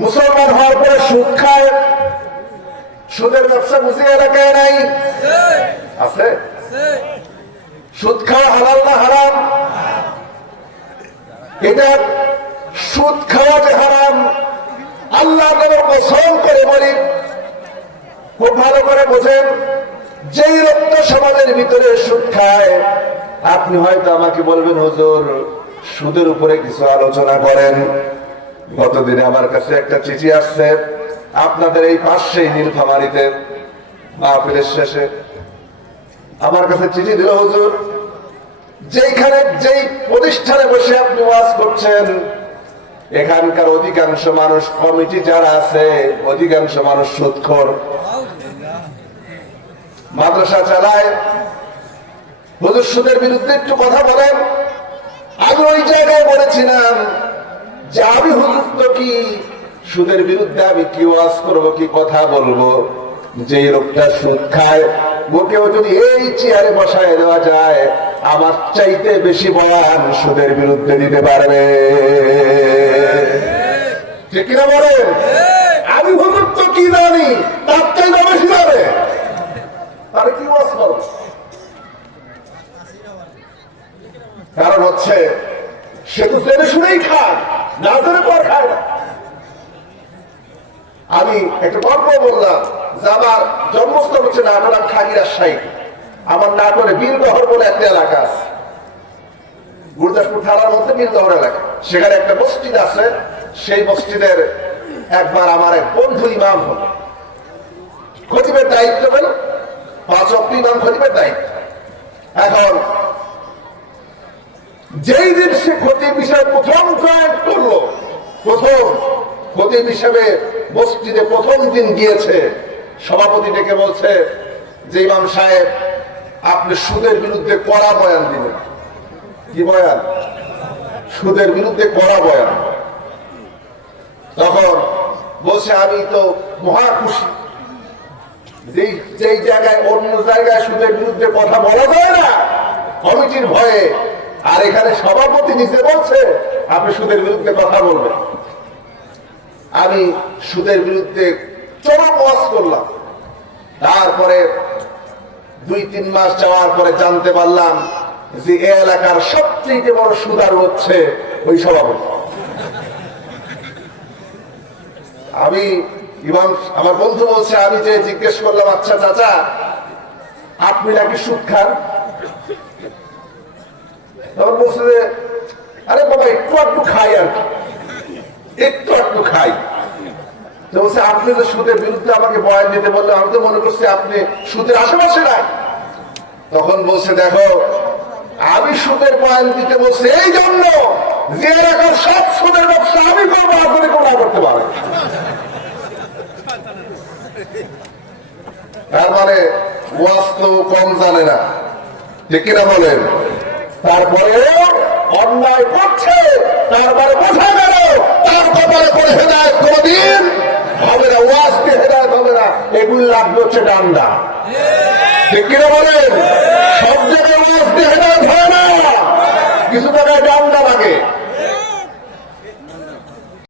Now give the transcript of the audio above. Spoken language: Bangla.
মুসলমান হওয়ার পরে সুদ খায়, সুদের ব্যবসা বুঝি এলাকায় নাই আছে? সুদ খাওয়া হালাল না হারাম? এটা সুদ খাওয়া যে হারাম আল্লাহ কসম করে বলি, খুব ভালো করে বোঝেন। যেই রক্ত সমাজের ভিতরে সুদ খায়, আপনি হয়তো আমাকে বলবেন হুজুর সুদের উপরে কিছু আলোচনা করেন। গতদিনে আমার কাছে একটা চিঠি আসছে, আপনাদের এই পাশেই নীলফামারীতে মাহফিলের শেষে আমার কাছে চিঠি দিল, হুজুর যেখানে যেই প্রতিষ্ঠানে বসে আপনি ওয়াজ করছেন এখানকার অধিকাংশ মানুষ, কমিটি যারা আছে অধিকাংশ মানুষ সুদখোর, মাদ্রাসা চালায়। হুজুর সুদের বিরুদ্ধে একটু কথা বলেন। আমি ওই জায়গায় বলেছিলাম যে আমি হুজুর তো কি সুদের বিরুদ্ধে আমি কি ওয়াজ করবো, কি কথা বলবো? যে লোকটা সুদ খায় ওকেও যদি এই চেয়ারে বসায় দেওয়া যায় আমার চাইতে বেশি বয়ান সুদের বিরুদ্ধে দিতে পারবে, ঠিক কিনা বলেন? আমি হুজুর তো কি জানি তার চাইতে বেশি যাবে, তাহলে কি ওয়াজ করব? কারণ হচ্ছে সে তো জেনে শুনেই খায়, না জেনে পর খায় না। আমি একটা গল্প বললাম যে আমার জন্মস্থান হচ্ছে নাটোর, আমি থাকি রাজশাহী। আমার নাটোরে বীরদহর বলে একটা এলাকা আছে, গুরদাসপুর থানার মধ্যে বীরদহর এলাকা। সেখানে একটা মসজিদ আছে, সেই মসজিদের একবার আমার এক বন্ধু ইমাম হল, খতিবের দায়িত্ব পেল, 5 ওয়াক্ত ইমাম খতিবের দায়িত্ব। এখন যেই দিন সে খতিব হিসেবে প্রথম জয়েন করলো, প্রথম খতিব হিসেবে মসজিদে প্রথম দিন গিয়েছে, সভাপতি ডেকে বলছে যে ইমাম সাহেব আপনি সুদের বিরুদ্ধে কড়া বয়ান দিবেন। কি বয়ান? সুদের বিরুদ্ধে কড়া বয়ান। তখন বলছে আমি তো মহা খুশি, যেই জায়গায় অন্য জায়গায় সুদের বিরুদ্ধে কথা বলা যায় না কমিটির ভয়ে, আর এখানে সভাপতি নিজে বলছে আপনি সুদের বিরুদ্ধে কথা বলবেন। আমি সুদের বিরুদ্ধে চরম ওয়াজ করলাম। তারপরে 2-3 মাস যাওয়ার পরে জানতে পারলাম যে এই এলাকার সবচেয়ে বড় সুদার হচ্ছে ওই সভাপতি। আমি ইমাম, আমার বন্ধু বলছে, আমি যে জিজ্ঞেস করলাম আচ্ছা চাচা আপনি নাকি সুদ খান? তখন বলছে যে আরে বাবা একটু একটু খাই, আর একটু একটু খাই। তো বলছে আপনি তো সুদের বিরুদ্ধে আমাকে বয়ান দিতে বললেন, আমি তো মনে করছি আপনি সুদের আশেপাশে নাই। তখন বলছে দেখো আমি সুদের বয়ান দিতে বলছি এই জন্য যে এলাকার সব সুদের ব্যবসা আমি করবো, আপনি কোন করতে পারেন। তার মানে ওয়াজ তো কম জানে না, ঠিক কিনা বলেন? তারপরেও অন্যায় করছে, তারপরে বোঝা গেল তার কপালে করে হেদায়েত কোনদিন হবে না, ওয়াজকে হেদায়েত হবে না, এগুলি লাগবে হচ্ছে ডান্ডা, ঠিক কিনা বলেন? সব জায়গায় ওয়াজকে হেদায়েত হয় না, কিছু জায়গায়